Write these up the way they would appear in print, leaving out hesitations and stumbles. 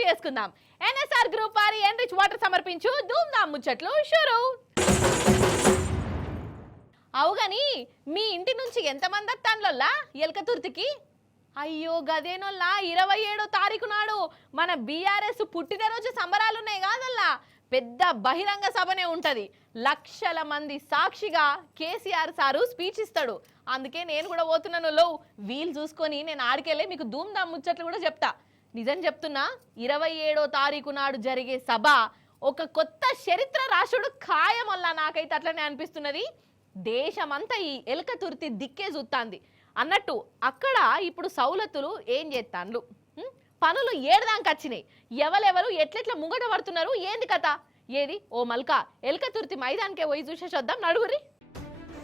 షురు చేసుకుందాం. NSR group వారి enrich water సమర్పించు ధూమ్ధామ్ ముచ్చట్లు షురు. అవుగాని మీ ఇంటి నుంచి ఎంతమంది వస్తాన్లొల్లా ఎల్కతుర్తికి? అయ్యో గదేనొల్లా 27వ తారీఖు నాడు మన బీఆర్ఎస్ పుట్టినరోజు సంబరాలున్నాయి కాదల్లా. పెద్ద బహిరంగ సభనే ఉంటది. లక్షల మంది సాక్షిగా కేసీఆర్ సారు స్పీచ్ ఇస్తాడు. అందుకే నేను కూడా పోతున్నాను. లో వీలు చూసుకొని నేను ఆడికెళ్ళి మీకు ధూమ్ధామ్ ముచ్చట్లు కూడా చెప్తా. నిజం చెప్తున్నా, 27వ తారీఖు నాడు జరిగే సభ ఒక కొత్త చరిత్ర రాసుడు ఖాయం వల్ల నాకైతే అట్లనే అనిపిస్తున్నది. దేశమంతా ఈ ఎల్కతుర్తి దిక్కే చూస్తాంది అన్నట్టు. అక్కడ ఇప్పుడు సౌలతులు ఏం చేస్తాన్లు, పనులు ఏడదానికి వచ్చినాయి, ఎవరెవరు ఎట్లెట్లా ముంగట పడుతున్నారు, ఏంది కథ ఏది? ఓ మల్కా ఎల్కతుర్తి మైదానికే పోయి చూసేసొద్దాం నడుగురి.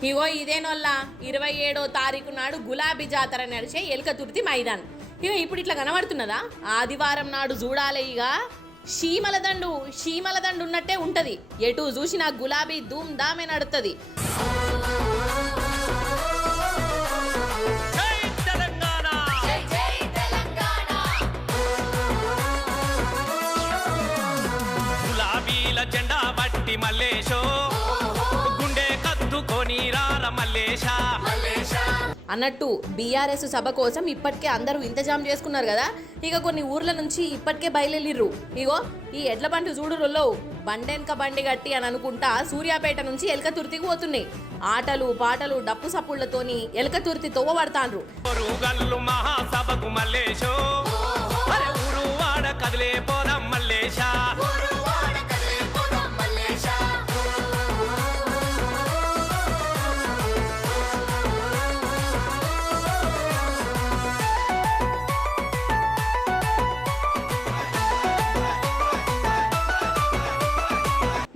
ఇగో ఇదేనొల్లా 27వ తారీఖు నాడు గులాబీ జాతర నడిచే ఎల్కతుర్తి మైదాన్. ఇగో ఇప్పుడు ఇట్లా కనబడుతున్నదా? ఆదివారం నాడు చూడాలి. ఇక షీమల దండు ఉన్నట్టే ఉంటది. ఎటు చూసినా గులాబీ ధూమ్ ధామే నడుతుంది. జెండా బట్టి మల్లేశో గుండె కత్తుకొని రార మల్లేశా అన్నట్టు బీఆర్ఎస్ సభ కోసం ఇప్పటికే అందరూ ఇంతజాం చేసుకున్నారు కదా. ఇక కొన్ని ఊర్ల నుంచి ఇప్పటికే బయలుదేరిర్రు. ఇగో ఈ ఎడ్ల బండి చూడురులో బండెనక బండి గట్టి అని అనుకుంటా సూర్యాపేట నుంచి ఎల్కతుర్తికి పోతున్నాయి. ఆటలు పాటలు డప్పు సప్పుళ్లతోని ఎల్కతుర్తి తొవ్వ పడతాండ్రు. మహాసభకు మల్లేశో ఊరు వాడ కదిలే పోదాం మల్లేశా.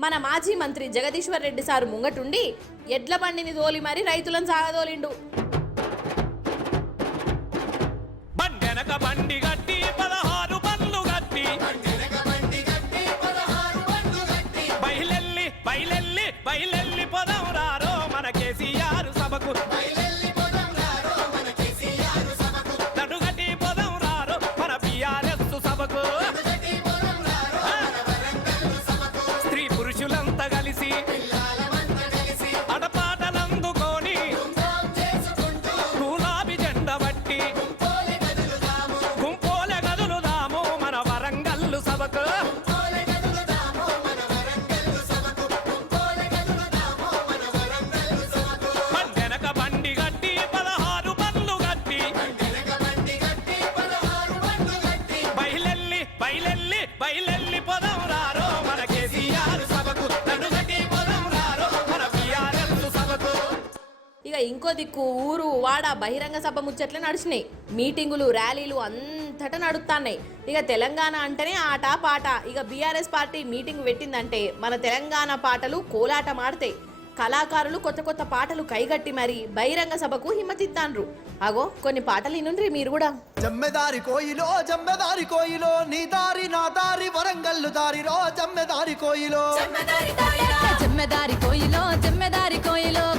మన మాజీ మంత్రి జగదీశ్వర్ రెడ్డి సారు ముంగటుండి ఎడ్ల బండిని తోలి మరి రైతులను సాగదోలిండు. ఇంకో దిక్కు ఊరు వాడ బహిరంగ సభ ముచ్చట్లే నడిచినాయి. మీటింగులు ర్యాలీలు అంతటా నడుస్తున్నాయి. ఇక తెలంగాణ అంటేనే ఆట పాట. ఇక బీఆర్ఎస్ పార్టీ మీటింగ్ పెట్టిందంటే మన తెలంగాణ పాటలు కోలాట మాడతాయి. కళాకారులు కొత్త కొత్త పాటలు కైగట్టి మరి బహిరంగ సభకు హిమ్మతిత్తాన్రు. అగో కొన్ని పాటలు ఇనుండ్రి మీరు కూడా. జమ్మెదారి కోయిలో నీ దారి నా దారి వరంగల్లు దారిలో జమ్మెదారి కోయిలో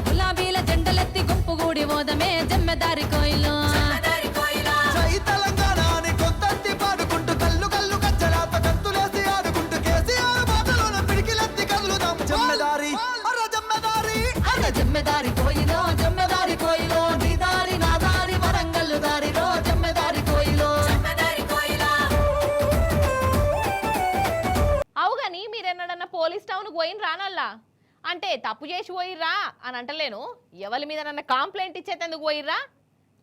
గులాబీల జెండలెత్తి గుంపుగూడి ఓదమే జమ్మెదారి కోయిలో. జై తెలంగాణ అని కొత్తత్తి పాడుకుంటూ కల్లు కల్లు కచ్చలాత కత్తులేసి ఆడుకుంటూ కేసీఆర్ మాటలోన పిడికిలెత్తి కదులుదాం. జమ్మెదారి కోయిలో నీ దారి నా దారి వరంగల్లు దారిలో జమ్మెదారి కోయిలో. అవుగాని మీరెన్నడన్నా పోలీస్ టౌన్ పోయిన రానల్లా అంటే తప్పు చేసి పోయిర్రా అని అంటలేను. ఎవరి మీద నన్న కంప్లైంట్ ఇచ్చేందుకు పోయిర్రా?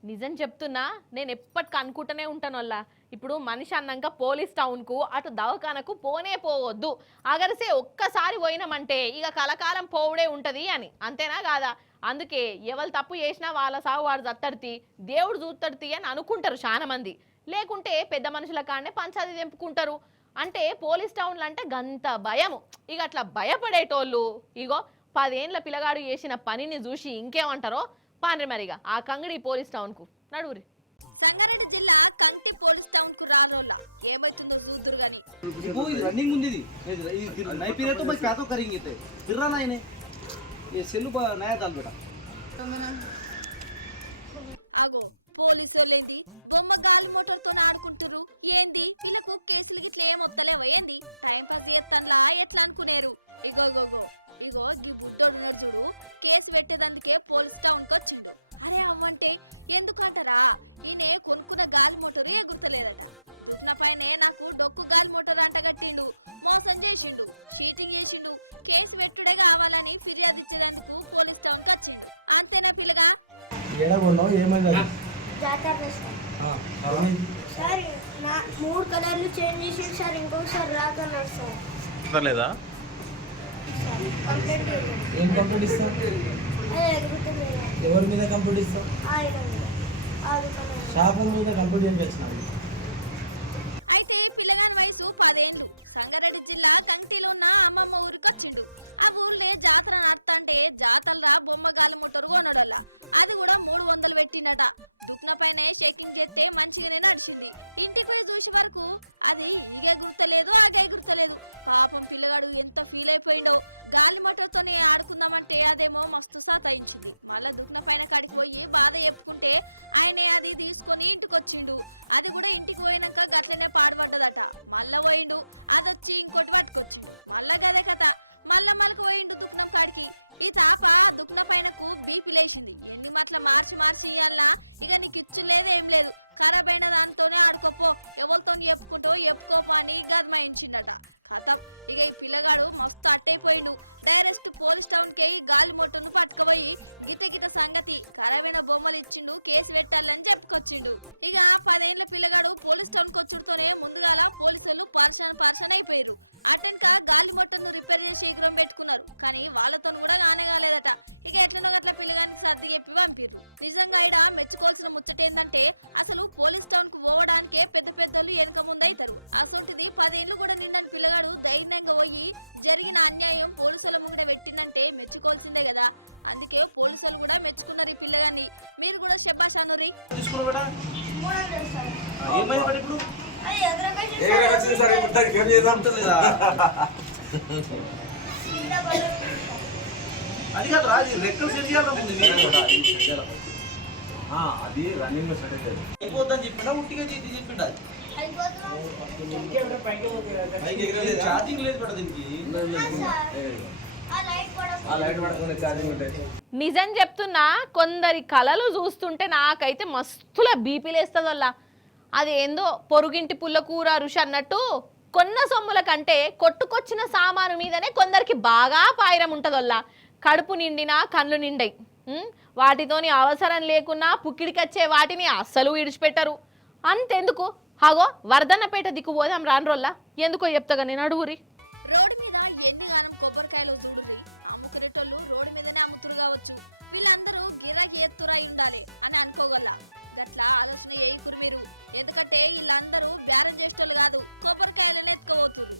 నిజం చెప్తున్నా, నేను ఎప్పటికీ అనుకుంటూనే ఉంటాను వల్ల. ఇప్పుడు మనిషి అన్నాక పోలీస్ టౌన్కు అటు దవాఖానకు పోనే పోవద్దు. అగరిసే ఒక్కసారి పోయినామంటే ఇక కలకాలం పోవుడే ఉంటుంది అని, అంతేనా కాదా? అందుకే ఎవరు తప్పు చేసినా వాళ్ళ సాగు వాడు దత్తడితి, దేవుడు చూత్తడితి అని అనుకుంటారు చాలా మంది. లేకుంటే పెద్ద మనుషుల కాడనే పంచాయతీ తెంపుకుంటారు. అంటే పోలీస్ టౌన్లు అంటే గంత భయము. ఇక అట్లా భయపడేటోళ్ళు ఇగో 10 ఏళ్ళ పిల్లగాడు చేసిన పనిని చూసి ఇంకేమంటారో పాండ్రి మరిగా ఆ కంగడి పోలీస్ టౌన్ కు నడువురి. సంగారెడ్డి జిల్లా కంటి పోలీస్ టౌన్ కు రారోళ్ళ ఏమైతుందో చూద్దురు గాని. ఆగో పోలీసోళ్ళేంది బొమ్మ గాలి మోటార్తో ఆడుకుంటురు ఏంది వీళ్ళకు కేసులు గిట్ల ఏం వత్తలేవా ఏంది టైం పాస్ చేస్తాన్లా ఎట్లా అనుకునేరు ఇగో గీ బుడ్డోడు ఉన్నాడు చూడు కేసు పెట్టేదందుకే పోలీస్ టౌన్కి వచ్చిండు అరే అవ్వంటే ఎందుకంటారా ఈయన కొనుక్కున్న గాలి మోటారు ఎగురుతలేదట దుఃఖన పైనే నాకు డొక్కు గాలి మోటార్ అంటగట్టిండు మోసం చేసిండు షీటింగ్ చేసిండు కేసు పెట్టుడే కావాలని ఫిర్యాదు ఇచ్చేందుకు పోలీస్ టౌన్ కి వచ్చిండు అంతేనా పిల్లగా సార్ నా 3 కలర్లు చేంజ్ చేసి సార్ ఇంకొకసారి రాకన్నారు సార్ లేదా ఏం కంప్లీట్ ఇస్తావు? ఎవరి మీద కంప్లీట్ ఇస్తావు? షాపుల మీద కంప్లీట్ చేస్తున్నాను. అయితే పిల్లగాని వయసు 10 ఏండ్లు సంగారెడ్డి జిల్లా కంటిలో ఉన్న అమ్మమ్మ ఊరికి వచ్చిండు ఆ ఊర్లే జాతర నడుతుంటే జాతరరా బొమ్మ గాలి మోటారు కొనడోళ్ళ అది కూడా 300 పెట్టిండట దుఃఖన పైన షేకింగ్ చేస్తే మంచిగానే నడిచింది ఇంటికి పోయి చూసే వరకు అది ఈగే గుర్తలేదు ఆగే గుర్తలేదు పాపం పిల్లగాడు ఎంత ఫీల్ అయిపోయిండో గాలి మోటార్తోనే ఆడుకుందామంటే అదేమో మస్తు సాతాయించింది మళ్ళా దుఃఖన పైన కాడికి పోయి బాధ చెప్పుకుంటే ఆయనే అది తీసుకొని ఇంటికి వచ్చిండు అది కూడా ఇంటికి పోయినాక గట్లనే పాడుపడ్డదట మళ్ళా పోయిండు అదొచ్చి ఇంకోటి పట్టుకొచ్చిండు మళ్ళా గదే కథ మళ్ళా మళ్ళకి పోయిండు దుఃఖనం కాడికి ఈ తాప దుఃఖన పైనకు బీపీ లేచింది ఎన్ని మట్ల మార్చి ఇయ్యాలనా ఇక నీకు ఇచ్చు లేదు ఏం లేదు ఖరాబ్ అయిన దాంతోనే ఆడుకోపో ఎవరితో చెప్పుకోపో అని గదమాయించిండట కథం ఇక ఈ పిల్లగాడు మస్తు అట్టయిపోయిండు డైరెక్ట్ పోలీస్ టౌన్ కి గాలి మోటార్ను పట్టుకుపోయి గిట సంగతి ఖరాబైన బొమ్మలు ఇచ్చిండు కేసు పెట్టాలని చెప్పుకొచ్చిండు ఇక 10 ఏళ్ల పిల్లగాడు పోలీస్ టౌన్ కి వచ్చుడుతోనే ముందుగాల పోలీసులు పర్షన్ అయిపోయారు అటెన్క గాలి మోటార్ను రిపేర్ చేసి ఎగురం పెట్టుకున్నారు కానీ వాళ్ళతో కూడా కానేగాలేదట ఇక ఎట్లనో గట్ల పిల్లగానికి సర్ది చెప్పి పంపిర్రు నిజంగా ఇడ మెచ్చుకోవాల్సిన ముచ్చట ఏందంటే అసలు పోలీస్ టౌన్ కు పోవడానికే పెద్దలు వెనక ముందైతారు అసొంటిది 10 ఏళ్లు కూడా నిండని పిల్లగాడు ధైర్యంగా పోయి జరిగిన అన్యాయం పోలీసుల ముంగట పెట్టిందంటే మెచ్చుకోవాల్సిందే కదా అందుకే పోలీసులు కూడా మెచ్చుకున్నారు ఈ పిల్లగాన్ని మీరు కూడా శబాష్ అనురి అది కాదు అది రెక్కలు సెట్ చేయాలి అది రన్నింగ్ లో సెట్ అవుతుంది అయిపోద్దని చెప్పినా ఉట్టిగా చెప్పిండు ఛార్జింగ్ లేదు పడ దీనికి ఆ లైట్ పడుతుంది ఛార్జింగ్ ఉంటే నిజం చెప్తున్నా కొందరి కళలు చూస్తుంటే నాకైతే మస్తుల బీపీ లేస్తుంది వల్ల అది ఏందో పొరుగింటి పుల్లకూర రుచి అన్నట్టు కొన్న సొమ్ముల కంటే కొట్టుకొచ్చిన సామాను మీదనే కొందరికి బాగా పాయిరం ఉంటదొల్ల కడుపు నిండినా కళ్ళు నిండయి వాటితోని అవసరం లేకున్నా పుక్కిడికొచ్చే వాటిని అస్సలు విడిచిపెట్టరు అంతెందుకు హాగో వర్ధన్నపేట దిక్కుపోదాం రాన్రోల్లా ఎందుకో చెప్తాగా నేను అడుగురి రోడ్డు మీద ఎన్ని గానం కొబ్బరికాయలు చూడుర్రి అమ్ముకునేటోళ్ళు రోడ్డు మీదనే అమ్ముతురు కావచ్చు వీళ్ళందరూ గిరాకీ ఎత్తురై ఉండాలి అని అనుకోగల గట్ల ఆలోచన ఏయకురు మీరు ఎందుకంటే వీళ్ళందరూ బేరం చేసేటోళ్ళు కాదు కొబ్బరికాయలను ఎత్తుకోబోతురు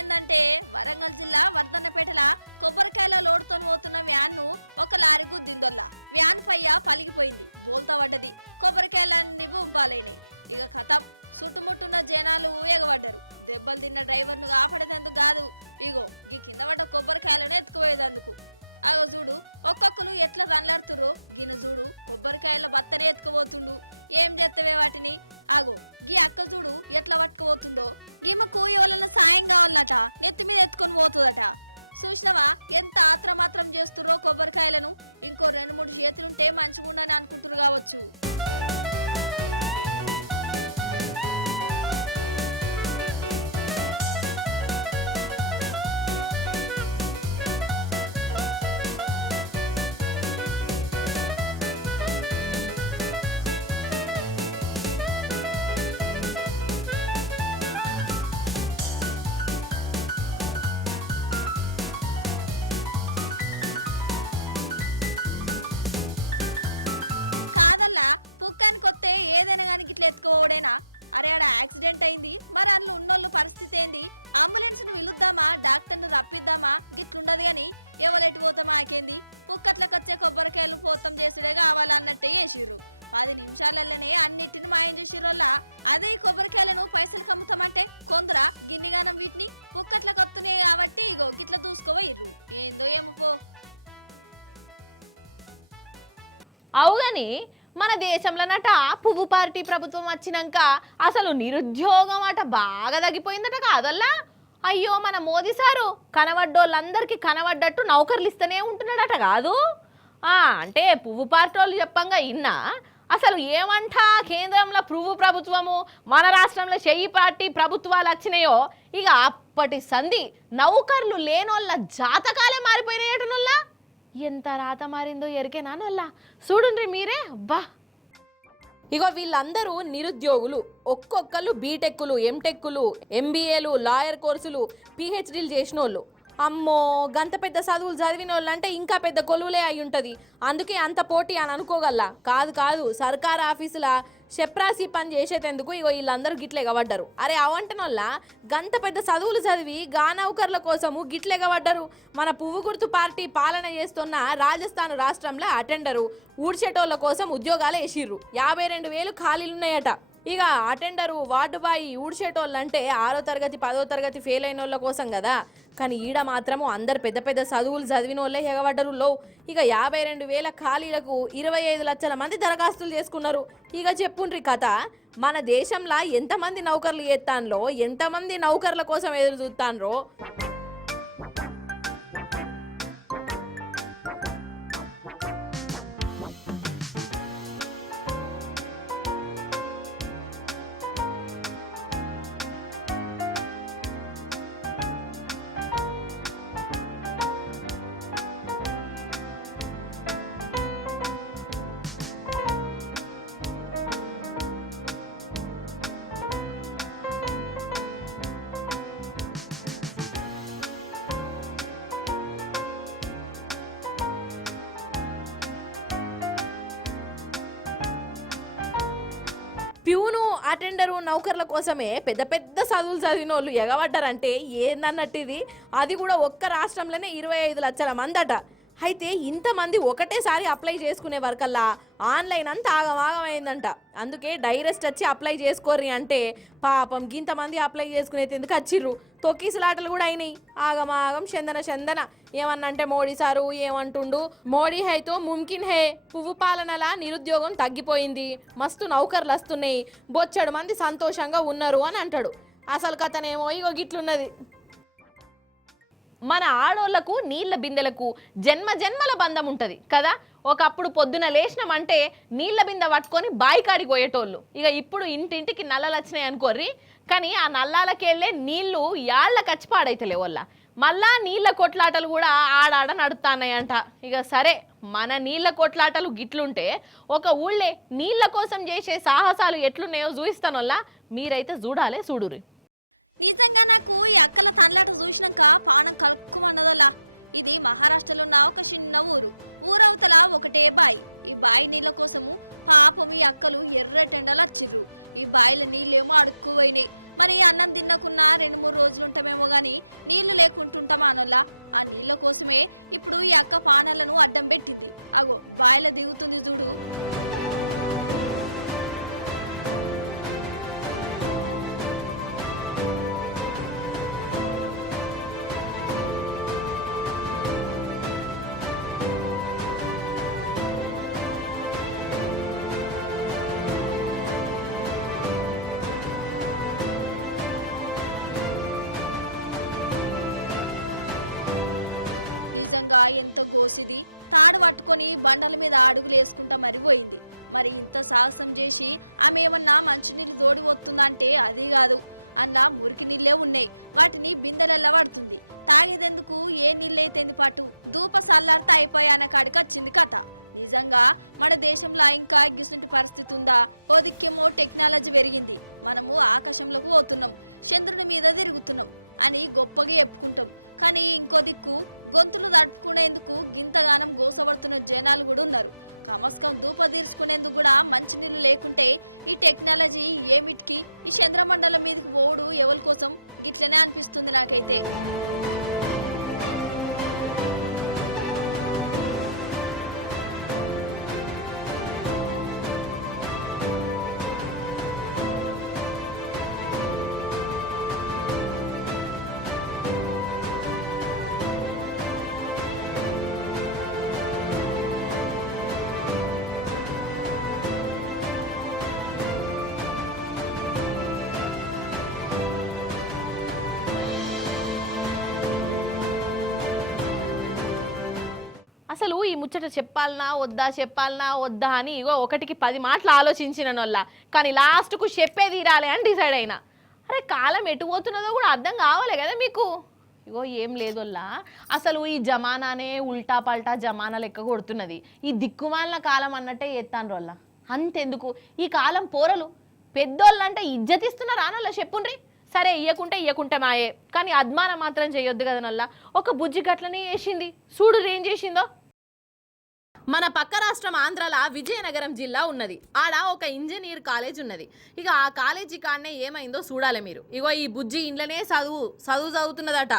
ఏందంటే వరంగల్ జిల్లా వర్ధన్నపేటల కొబ్బరికాయల లోడుతో పోతున్న వ్యాన్ ను ఒక లారీ గుద్దిందొల్ల వ్యాన్ పయ్య పలిగిపోయింది బోల్తా పడ్డది కొబ్బరికాయలన్నీ బొంపాలైనాయి ఇక కథం చుట్టుముట్టున్న జనాలు ఎగబడ్డారు దెబ్బలు తిన్న డ్రైవర్ ను కాపాడేందుకు కాదు ఇగో ఈ కింద పడ్డ కొబ్బరికాయలను ఎత్తుకుపోయేందుకు అగో చూడు ఒక్కొక్కరు ఎట్లా తనలాడుతురో గిన చూడు కొబ్బరికాయల బత్తనే ఎత్తుకుపోతుండు ఏం చేస్తవే వాటిని ఆగో గీ అక్క చూడు ఎట్లా పట్టుకుపోతుందో గీమకు ఎవరన్నా సాయం కావాలన్నట నెత్తి మీద ఎత్తుకొని పోతుందట చూసినవా ఎంత ఆత్రమాత్రం చేస్తుర్రో కొబ్బరికాయలను ఇంకో 2-3 చేతులుంటే మంచిగుండని అనుకుంటురు కావచ్చు పుక్కానికి వస్తే ఏదైనా కానీ గిట్ల ఎత్తుకోవడేనా? అరే ఆడ యాక్సిడెంట్ అయింది, మరి అందులో ఉన్నోళ్ళు పరిస్థితి ఏంది? అంబులెన్స్ ను పిలుద్దామా, డాక్టర్ ను రప్పిద్దామా? గిట్లుండదు గాని ఎవలెట్టి పోతామా ఆకేంది? పుక్కట్లకు వచ్చే కొబ్బరికాయలు పోతం చేసుడే కావాలన్నట్టే చేసిర్రు. 10 నిమిషాలలోనే అన్నిటిని మాయం చేసిరోళ్ళ. అదే కొబ్బరికాయలను పైసలు కమ్ముతామంటే కొందరా గిన్నిగానం వీటిని పుక్కట్లకు వస్తున్నాయి కాబట్టి ఇగో గిట్ల దూసుకోవయ్యిర్రు. ఏందో ఏమో పో. అవుగాని మన దేశంలోనట పువ్వు పార్టీ ప్రభుత్వం వచ్చినాక అసలు నిరుద్యోగం అట బాగా తగ్గిపోయిందట కాదల్లా. అయ్యో మన మోదీ సారు కనబడ్డోళ్ళందరికీ కనబడ్డట్టు నౌకర్లు ఇస్తూనే ఉంటున్నాడట కాదు. అంటే పువ్వు పార్టీ వాళ్ళు చెప్పంగా ఇన్నా అసలు ఏమంట కేంద్రంలో పువ్వు ప్రభుత్వము, మన రాష్ట్రంలో చెయ్యి పార్టీ ప్రభుత్వాలు వచ్చినాయో ఇక అప్పటి సంధి నౌకర్లు లేనోళ్ళ జాతకాలే మారిపోయినాయటనొల్లా. ఎంత రాత మారిందో ఎరికేనా నొల్లా? చూడుండ్రి మీరే. అబ్బా ఇగో వీళ్ళందరూ నిరుద్యోగులు. ఒక్కొక్కరు బీటెక్కులు, ఎంటెక్కులు, ఎంబీఏలు, లాయర్ కోర్సులు, పిహెచ్డీలు చేసిన వాళ్ళు. అమ్మో గంత పెద్ద చదువులు చదివిన వాళ్ళు అంటే ఇంకా పెద్ద కొలువులే అయి ఉంటుంది. అందుకే అంత పోటీ అని అనుకోగల. కాదు సర్కారు ఆఫీసుల చెప్రాసి పని చేసేటందుకు ఇగో వీళ్ళందరూ గిట్లే ఎగబడ్డారు. అరే అవంటనోళ్ళ గంత పెద్ద చదువులు చదివి గానౌకర్ల కోసము గిట్లే ఎగబడ్డారు. మన పువ్వు గుర్తు పార్టీ పాలన చేస్తున్న రాజస్థాన్ రాష్ట్రంలో అటెండరు ఊడ్చేటోళ్ళ కోసం ఉద్యోగాలు వేసిర్రు. 52,000 ఖాళీలున్నాయట. ఇక అటెండరు, వార్డు బాయ్, ఊడ్చేటోళ్ళు అంటే 6వ తరగతి 10వ తరగతి ఫెయిల్ అయిన వాళ్ళ కోసం కదా. కానీ ఈడ మాత్రము అందరు పెద్ద పెద్ద చదువులు చదివిన వాళ్ళే ఎగబడ్డరు లో. ఇక 52,000 ఖాళీలకు 25 లక్షల మంది దరఖాస్తులు చేసుకున్నారు. ఇక చెప్పుండ్రి కథ. మన దేశంలో ఎంతమంది నౌకర్లు చేస్తాన్లో, ఎంతమంది నౌకర్ల కోసం ఎదురు చూస్తాన్రో. ప్యూను, అటెండరు, నౌకర్ల కోసమే పెద్ద పెద్ద చదువులు చదివిన వాళ్ళు ఎగబడ్డారంటే ఏందన్నట్టు ఇది. అది కూడా ఒక్క రాష్ట్రంలోనే 25 లక్షల మంది అట. అయితే ఇంతమంది ఒకటేసారి అప్లై చేసుకునే వరకల్లా ఆన్లైన్ అంతా ఆగమాగమైందంట. అందుకే డైరెక్ట్ వచ్చి అప్లై చేసుకోర్రి అంటే పాపం ఇంతమంది అప్లై చేసుకునేది ఎందుకు వచ్చిర్రు. తొక్కిసలాటలు కూడా అయినాయి. ఆగమాగం చందన ఏమన్నంటే మోడీ సారు ఏమంటుండు, మోడీ హైతో ముమ్కిన్ హే, పువ్వు పాలనలా నిరుద్యోగం తగ్గిపోయింది, మస్తు నౌకర్లు వస్తున్నాయి, బొచ్చడు మంది సంతోషంగా ఉన్నారు అని అంటాడు. అసలు కథనేమో ఇగో గిట్లున్నది. మన ఆడోళ్లకు నీళ్ల బిందెలకు జన్మల బంధం ఉంటుంది కదా. ఒకప్పుడు పొద్దున లేచినామంటే నీళ్ల బిందె పట్టుకొని బాయికాడికి పోయేటోళ్ళు. ఇక ఇప్పుడు ఇంటింటికి నల్లలు వచ్చినాయి అనుకోర్రి. కానీ ఆ నల్లాలకెళ్ళే నీళ్లు యాళ్ల కచ్చిపాడైతలే వాళ్ళ. మళ్ళా నీళ్ల కొట్లాటలు కూడా ఆడాడ నడుస్తున్నాయంట. ఇక సరే మన నీళ్ల కొట్లాటలు గిట్లుంటే ఒక ఊళ్ళే నీళ్ల కోసం చేసే సాహసాలు ఎట్లున్నాయో చూయిస్తానోళ్ళ. మీరైతే చూడురి. నిజంగా నాకు ఈ అక్కల తండ్లాట చూసినాక పానం కలుక్కుమన్నదోలా. ఇది మహారాష్ట్రలో ఉన్న ఒక చిన్న ఊరవతల ఒకటే బాయి. ఈ బాయి నీళ్ళ కోసము పాపం ఈ అక్కలు ఎర్రటెండలు వచ్చిర్రు. ఈ బాయిల నీళ్ళేమో అడుక్కుపోయినాయి. మరి అన్నం తిన్నకున్నా 2-3 రోజులుంటామేమో గాని నీళ్లు లేకుంటుంటామా అనోళ్ళ. ఆ నీళ్ళ కోసమే ఇప్పుడు ఈ అక్క పానాలను అడ్డం పెట్టింది. అగో బాయిల దిగుతుంది చూడు. నిజంగా ఎంత గోసిది. తాడు పట్టుకొని బండల మీద అడుగులు వేసుకుంటా మరిపోయింది. మరి ఇంత సాహసం చేసి ఆమె ఏమన్నా మంచినీళ్ళు తోడి వస్తుందంటే అది కాదు. అందులో మురికి నీళ్ళే ఉన్నాయి. వాటిని బిందెలల్లా పడుతుంది. తాగేదెందుకు ఏ నీళ్ళైతేంది పాటు దూప సల్లార్తా అయిపోయా అన్న కాడికి వచ్చింది కథ. నిజంగా మన దేశంలో ఇంకా గిసుంటి పరిస్థితి ఉందా? ఓ దిక్కేమో టెక్నాలజీ పెరిగింది, మనము ఆకాశంలోకి పోతున్నాం, చంద్రుని మీద తిరుగుతున్నాం. అని గొప్పగా చెప్పుకుంటాం. కానీ ఇంకో దిక్కు గొంతులు తడుపుకునేందుకు గింతగానం గోసపడుతున్న జనాలు కూడా ఉన్నారు. కమస్కం దూప తీర్చుకునేందుకు కూడా మంచినీళ్ళు లేకుంటే ఈ టెక్నాలజీ ఏమిటికి ఈ చంద్రమండలం మీదకి పోవుడు ఎవరి కోసం గిట్లనే అనిపిస్తుంది నాకైతే. అసలు ఈ ముచ్చట చెప్పాలనా వద్దా అని ఇగో ఒకటికి 10 మాటలు ఆలోచించిన వల్ల కానీ లాస్ట్కు చెప్పే తీరాలి అని డిసైడ్ అయినా. అరే కాలం ఎటు పోతున్నదో కూడా అర్థం కావాలి కదా మీకు. ఇగో ఏం లేదోల్లా, అసలు ఈ జమానానే ఉల్టా పల్టా జమానా లెక్క కొడుతున్నది. ఈ దిక్కుమాలిన కాలం అన్నట్టే ఎత్తాను వల్ల. అంతెందుకు ఈ కాలం పోరలు పెద్దోళ్ళంటే ఇజ్జతిస్తున్నారా అనల్లా చెప్పుండ్రి. సరే ఇయ్యకుంటే మాయే, కానీ అద్మానం మాత్రం చేయొద్దు కదా నల్లా. ఒక బుజ్జి గట్లనే చేసింది, చూడు ఏం చేసిందో. మన పక్క రాష్ట్రం ఆంధ్రాల విజయనగరం జిల్లా ఉన్నది. ఆడ ఒక ఇంజనీర్ కాలేజ్ ఉన్నది. ఇక ఆ కాలేజీ కాడనే ఏమైందో చూడాలి మీరు. ఇగో ఈ బుజ్జి ఇంట్లోనే చదువు చదువుతున్నదట.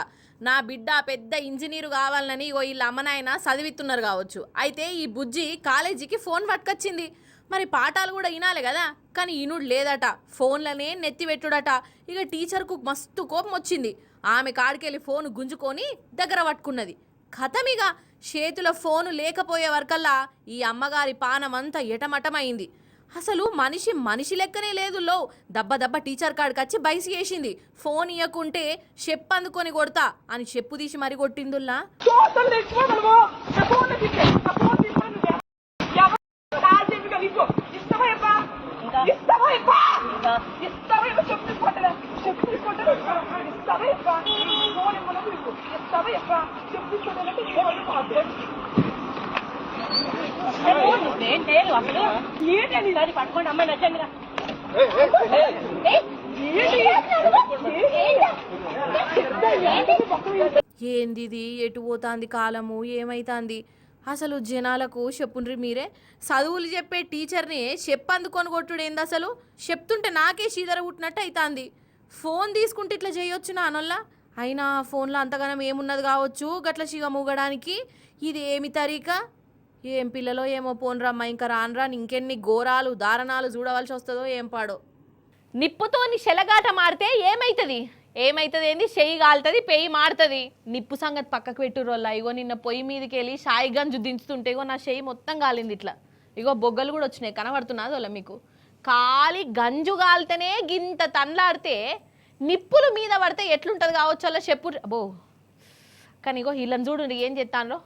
నా బిడ్డ పెద్ద ఇంజనీరు కావాలని ఇగో వీళ్ళ అమ్మనాయన చదివిస్తున్నారు కావచ్చు. అయితే ఈ బుజ్జి కాలేజీకి ఫోన్ పట్టుకొచ్చింది. మరి పాఠాలు కూడా వినాలి కదా, కానీ ఇనుడు లేదట. ఫోన్లనే నెత్తి పెట్టుడట. ఇక టీచర్కు మస్తు కోపం వచ్చింది. ఆమె కాడికెళ్ళి ఫోన్ గుంజుకొని దగ్గర పట్టుకున్నది. కథమిగా చేతుల ఫోను లేకపోయే వరకల్లా ఈ అమ్మగారి పానమంతా ఎటమటమైంది. అసలు మనిషి లెక్కనే లేదు. దెబ్బ టీచర్ కాడికి వచ్చి బైసి వేసింది. ఫోన్ ఇవ్వకుంటే చెప్పు అందుకొని కొడతా అని చెప్పు తీసి మరి కొట్టిందుల్లా. ఏంది ఎటు పోతాంది కాలము, ఏమైతాంది అసలు జనాలకు చెప్పుండ్రి మీరే. చదువులు చెప్పే టీచర్ని చెప్పందుకొని కొట్టుడేంది అసలు. చెప్తుంటే నాకే చీదర పుట్టినట్టు అవుతుంది. ఫోన్ తీసుకుంటే ఇట్లా చేయొచ్చు నా అనల్లా. అయినా ఫోన్లో అంతగానం ఏమున్నది కావచ్చు గట్ల చీగ మూగడానికి. ఇది ఏమి తరీకా, ఏం పిల్లలో ఏమో పోన్రమ్మ. ఇంకా రాను ఇంకెన్ని ఘోరాలు దారుణాలు చూడవలసి వస్తుందో ఏం పాడో. నిప్పుతోని శెలగాట మారితే ఏమైతుంది ఏంది, చెయ్యి కాలుతుంది, పెయ్యి మారుతుంది. నిప్పు సంగతి పక్కకు పెట్టురోళ్ళ. ఇగో నిన్న పొయ్యి మీదకి వెళ్ళి షాయి గంజు దించుతుంటే ఇగో నా చెయ్యి మొత్తం కాలింది ఇట్లా. ఇగో బొగ్గలు కూడా వచ్చినాయి, కనబడుతున్నది వాళ్ళ మీకు. కాలి గంజు కాలితేనే గింత తన్లాడితే నిప్పులు మీద పడితే ఎట్లుంటుంది కావచ్చు అలా చెప్పు అబ్బో. కానీ ఇగో వీళ్ళని చూడండి ఏం చేస్తానో.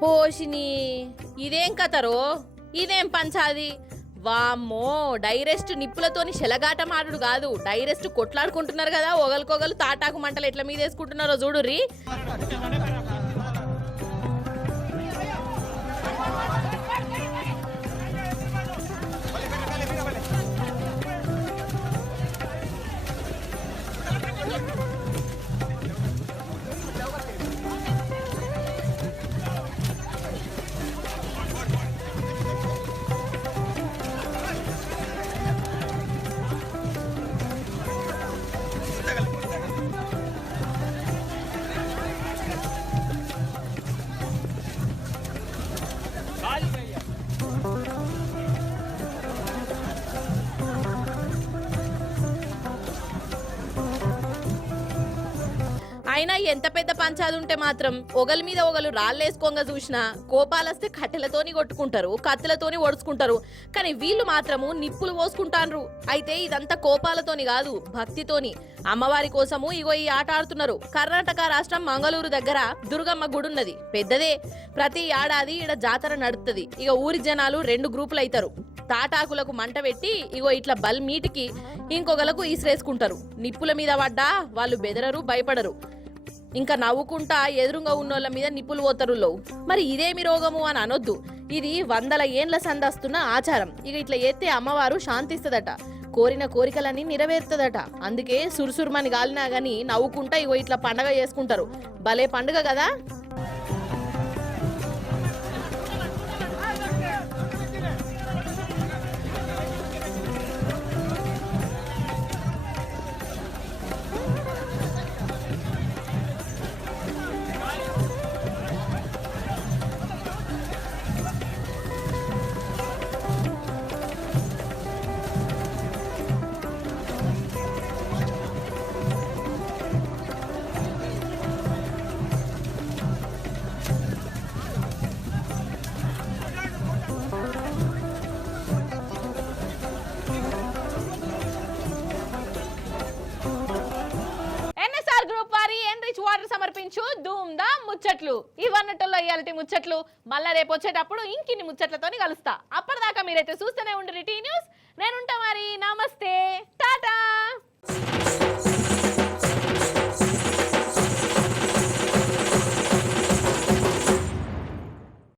పోషిని ఇదేం కథరో, ఇదేం పంచాది. వామ్మో, డైరెక్ట్ నిప్పులతోని శెలగాట మారుడు కాదు, డైరెక్ట్ కొట్లాడుకుంటున్నారు కదా ఒకరికొకరు. తాటాకు మంటలు ఎట్లా మీద వేసుకుంటున్నారో చూడుర్రి. అయినా ఎంత పెద్ద పంచాది ఉంటే మాత్రం ఒకరి మీద ఒకరు రాళ్ళేసుకోంగా చూసినా కోపాలస్తే కట్టెలతోని కొట్టుకుంటారు, కత్తులతోని ఒడుచుకుంటారు. కానీ వీళ్ళు మాత్రము నిప్పులు పోసుకుంటాన్రు. అయితే ఇదంతా కోపాలతోని కాదు, భక్తితోని. అమ్మవారి కోసము ఇగో ఈ ఆట ఆడుతున్నారు. కర్ణాటక రాష్ట్రం మంగళూరు దగ్గర దుర్గమ్మ గుడి ఉన్నది, పెద్దదే. ప్రతి ఏడాది ఈడ జాతర నడుస్తుంది. ఇక ఊరి జనాలు 2 గ్రూపులు అవుతారు. తాటాకులకు మంట పెట్టి ఇగో ఇట్లా బల్ మీటికి ఇంకొకలకు ఈసిరేసుకుంటారు. నిప్పుల మీద పడ్డా వాళ్ళు బెదరరు, భయపడరు. ఇంకా నవ్వుకుంటా ఎదురుగా ఉన్నోళ్ళ మీద నిప్పులు పోతరులో. మరి ఇదేమి రోగము అని అనొద్దు, ఇది 100 ఏండ్ల సందస్తున్న ఆచారం. ఇక ఇట్లా ఎత్తే అమ్మవారు శాంతిస్తుందట, కోరిన కోరికలన్నీ నెరవేరుతుందట. అందుకే సురుసురుమని గాలినా గాని నవ్వుకుంటా ఇగో ఇట్లా పండగ చేసుకుంటారు. భలే పండుగ కదా. ఎన్ఎస్ఆర్ గ్రూప్ వారి ఎన్రిచ్ వాటర్ సమర్పించు ధూమ్ ధామ్ ముచ్చట్లు. ఇవన్నట్టుల్లో ఇయాలటి ముచ్చట్లు. మళ్ళా రేపు వచ్చేటప్పుడు ఇంకిన్ని ముచ్చట్లతోని కలుస్తా. అప్పటిదాకా మీరైతే చూస్తూనే ఉండండి టీ న్యూస్. నేనుంటా మరి. నమస్తే, టాటా.